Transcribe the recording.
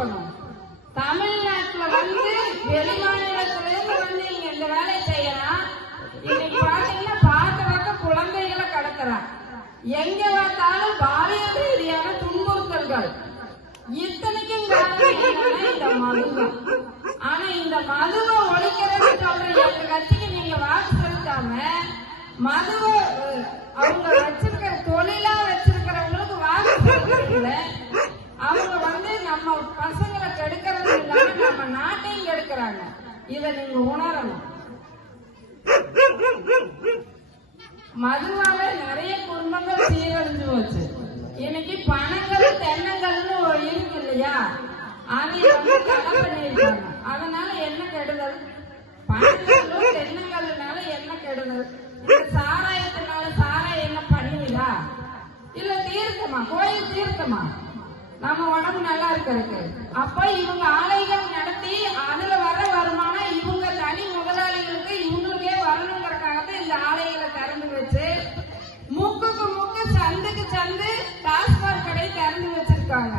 புரிஞ்சுக்கணும். தமிழ்நாட்டுல வந்து வெளி மாநிலத்திலிருந்து வந்து இங்க இந்த வேலையை செய்யறான். இன்னைக்கு பாத்தீங்கன்னா பார்க்க குழந்தைகளை கடத்துறான். எங்க பார்த்தாலும் பாலியல் ரீதியான துன்புறுத்தல்கள். இத்தனைக்கும் காரணம் இந்த மது. ஆனா இந்த மதுவை ஒழிக்கிறது சொல்ற எங்க கட்சிக்கு நீங்க வாக்கு செலுத்தாம மதுவை அவங்க வச்சிருக்கிற தொழிலா வச்சிருக்கிறவங்களுக்கு வாக்கு செலுத்துறதுல அவங்க வந்து நம்ம பசங்களை கெடுக்கிறது இல்லாம நம்ம நாட்டையும் கெடுக்கிறாங்க. இதை நீங்க உணரணும். மதுவால நிறைய குடும்பங்கள் சீரழிஞ்சு போச்சு. இன்னைக்கு பணங்கள் தென்னங்கள்னு இருக்கு இல்லையா, அதை வந்து தடை பண்ணிருக்காங்க. அதனால என்ன கெடுதல்? பணங்களும் தென்னங்கள்னால என்ன கெடுதல்? சாராயத்தினால சாராயம் என்ன பண்ணிடா இல்ல தீர்த்தமா? கோயில் தீர்த்தமா நம்ம உடம்பு நல்லா இருக்கிறதுக்கு? அப்ப இவங்க ஆலைகள் நடத்தி அதுல வர வருமானம் இவங்க தனி முதலாளிகளுக்கு இவங்களுக்கே வரணுங்கிறக்காகத்தான் இந்த ஆலைகளை திறந்து வச்சு முக்குக்கு முக்கு சந்துக்கு சந்து டாஸ்மாக் கடை திறந்து வச்சிருக்காங்க.